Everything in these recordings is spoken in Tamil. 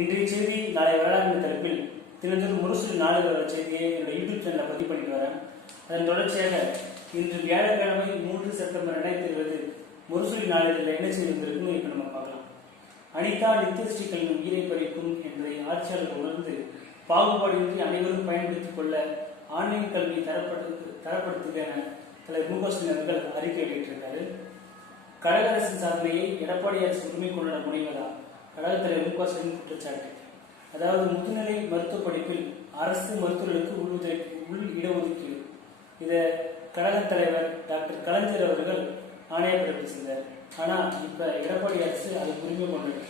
இன்றைய செய்தி நாளை வரலாறு தலைப்பில் தினந்தோறும் முரசொலி நாளிதழ் செய்தியை என்னுடைய யூடியூப் சேனலில் பதிவு பண்ணிட்டு வரேன். அதன் தொடர்ச்சியாக இன்று வியாழக்கிழமை 3 செப்டம்பர் 2020 முரசொலி நாளிதழில் என்ன செய்தி வந்திருக்குன்னு இப்ப நம்ம பார்க்கலாம். அனிதா நித்யஸ்ரீ கல்வி உயிரை பறிக்கும் என்பதை ஆட்சியாளர்கள் உணர்ந்து பாகுபாடின்றி அனைவரும் பயன்படுத்திக் கொள்ள ஆன்லைன் கல்வி தரப்படுத்துக என தலைவர் மு க ஸ்டாலின் அவர்கள் அறிக்கை வெளியிட்டிருக்காரு. கழக அரசின் சாதனையை எடப்பாடி அரசு உரிமை கொண்டாட முனைவதா கழக தலைவர் மு க ஸ்டாலின் குற்றச்சாட்டு. அதாவது முதுநிலை மருத்துவ படிப்பில் அரசு மருத்துவர்களுக்கு உள் இடஒதுக்கீடு, இதை கழக தலைவர் டாக்டர் கலைஞர் அவர்கள் ஆணைய பிறப்பிச்சிருந்தார். ஆனா இப்ப எடப்பாடி அரசு அது உரிமை கொண்டாடு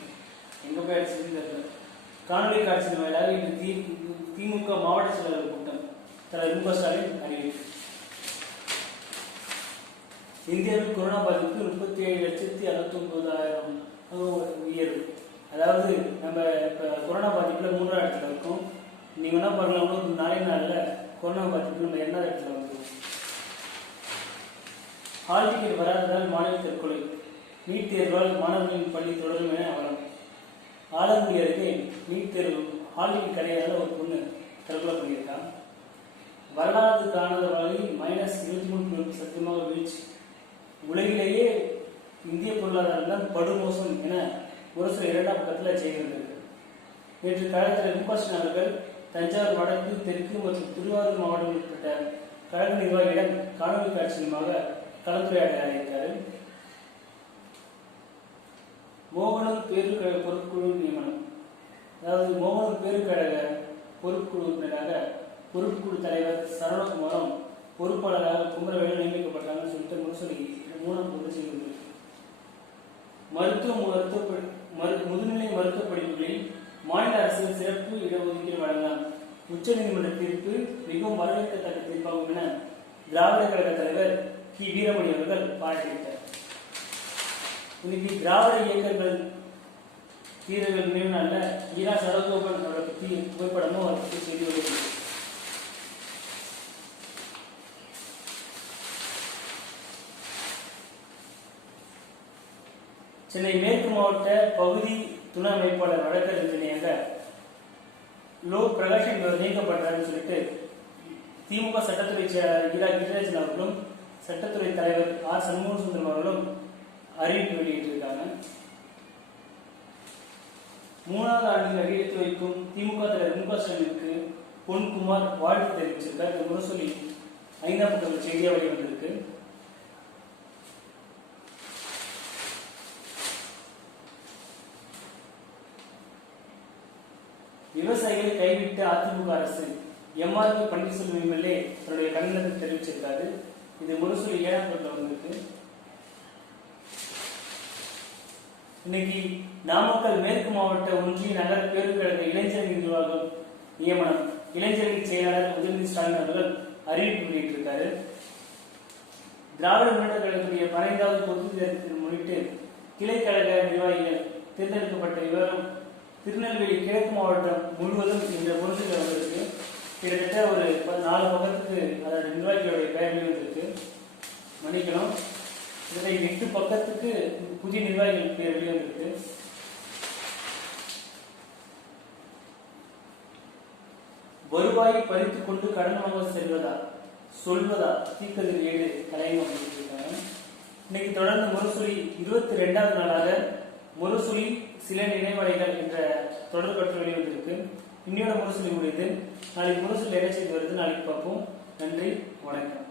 எங்க போய் அடிச்சு காணொலி காட்சியின் வாயிலாக இன்று திமுக மாவட்ட செயலாளர் கூட்டம் தலைவர் மு க ஸ்டாலின் அறிவிப்பு. இந்தியாவில் கொரோனா பாதிப்பு 37,69,000 உயர்வு. அதாவது நம்ம இப்ப கொரோனா பாதிப்புல 3ஆவது இடத்துல இருக்கும். நீங்க என்ன பண்ணலாம், நாளே நாள்ல கொரோனா பாதிப்பு நம்ம 2வது இடத்துல வந்துடும். ஹால் டிக்கெட் வராததால் மாணவி தற்கொலை, நீட் தேர்வால் மாணவர்களின் பள்ளி தொடரும் என அவலம். ஆலங்குடி அருகே நீட் தேர்வு ஹால் டிக்கெட் கிடையாத ஒரு பொண்ணு தற்கொலை பண்ணியிருக்கான். வரலாறு காணாத வகையில் -23% வீழ்ச்சி. உலகிலேயே இந்திய பொருளாதாரம் தான் படுமோசம் என முரசொலி 2ஆம் பக்கத்தில் செய்தி வந்திருக்கு. நேற்று கழகத்தில் மு க ஸ்டாலின் அவர்கள் தஞ்சாவூர் வடக்கு, தெற்கு மற்றும் திருவாரூர் மாவட்டம் உட்பட்ட கழக நிர்வாகியிடம் காணொலி காட்சி மூலமாக கலந்துரையாடல் அளித்தார். மோகனூர் பேருக்கழக பொறுப்புக்குழு நியமனம். அதாவது மோகனூர் பேருக்கழக பொறுப்புக்குழு உறுப்பினராக பொறுப்புக்குழு தலைவர் சரவணகுமாரும் பொறுப்பாளராக குமரவேலு நியமிக்கப்பட்டாங்கன்னு சொல்லிட்டு முரசொலி 3ஆம் பக்கம் செய்தி வந்திருக்கு. முதுநிலை மருத்துவ படிப்புகளில் மாநில அரசு சிறப்பு இடஒதுக்கீடு வழங்கலாம். உச்சநீதிமன்ற தீர்ப்பு மிகவும் வரவேற்கத்தக்க தீர்ப்பாகும் என திராவிட கழக தலைவர் கி வீரமணி அவர்கள் பாராட்டிவிட்டார். இன்னைக்கு திராவிட இயக்கங்கள் வீரர்கள் நினைவு நாள்ல ஈரா சரகோபன் அவரை பற்றி புகைப்படமும் அவரை பற்றி செய்தி வருகிறது. சென்னை மேற்கு மாவட்ட பகுதி துணை அமைப்பாளர் வழக்கறிஞர் இணையாக லோ பிரகாஷ் என்பவர் நீக்கப்பட்டார்னு சொல்லிட்டு திமுக சட்டத்துறை செயலாளர் ஈரா கிரிராஜன் அவர்களும் சட்டத்துறை தலைவர் ஆர் சண்முக சுந்தரம் அவர்களும் அறிவிப்பு வெளியிட்டிருக்காங்க. 3வது ஆண்டில் அடியெடுத்து வைக்கும் திமுக தலைவர் மு க ஸ்டாலினுக்கு பொன்குமார் வாழ்த்து தெரிவிச்சிருக்கார். இந்த முரசொலி 5ஆம் பக்கத்தில் செய்தியாக வெளிவந்திருக்கு. விவசாயிகளை கைவிட்ட அதிமுக அரசு, எம்.ஆர்.பி. பன்னீர்செல்வம் எம்எல்ஏ தன்னுடைய கண்டனத்தை தெரிவிச்சிருக்காரு. இது முரசொலி 7ஆம் பக்கத்தில் வந்திருக்கு. இன்னைக்கு நாமக்கல் மேற்கு மாவட்ட ஒன்றிய நகர பேருக்கழக இளைஞரணி நிர்வாகம் நியமனம். இளைஞரணி செயலாளர் உதயநிதி ஸ்டாலின் அவர்கள் அறிவிப்பு வெளியிட்டிருக்காரு. திராவிட முன்னேற்ற கழகத்துடைய 12வது பொது தேர்தலை முன்னிட்டு கிளைக்கழக நிர்வாகிகள் தேர்ந்தெடுக்கப்பட்ட விவரம் திருநெல்வேலி கிழக்கு மாவட்டம் முழுவதும் இந்த முரசொலி வந்திருக்கு. கிட்டத்தட்ட ஒரு 4 பக்கத்துக்கு அதோட நிர்வாகிகளுடைய பெயர் வந்திருக்கு. மன்னிக்கணும், 8 பக்கத்துக்கு புதிய நிர்வாகிகள் பெயர் வந்திருக்கு. வருவாயை பறித்துக் கொண்டு கடன் வாங்க சொல்வதா தீக்கதிர் 7 தலைவர் இருக்காங்க. இன்னைக்கு தொடர்ந்து முரசொலி 22வது நாளாக முரசொலி சில நினைவலைகள் என்ற தொடர் கட்டுரை வெளிவந்திருக்கு. இன்னையோட முரசொலி முடியுது. நாளைக்கு முரசொலி என்ன செய்து வருது நாளைக்கு பார்ப்போம். நன்றி, வணக்கம்.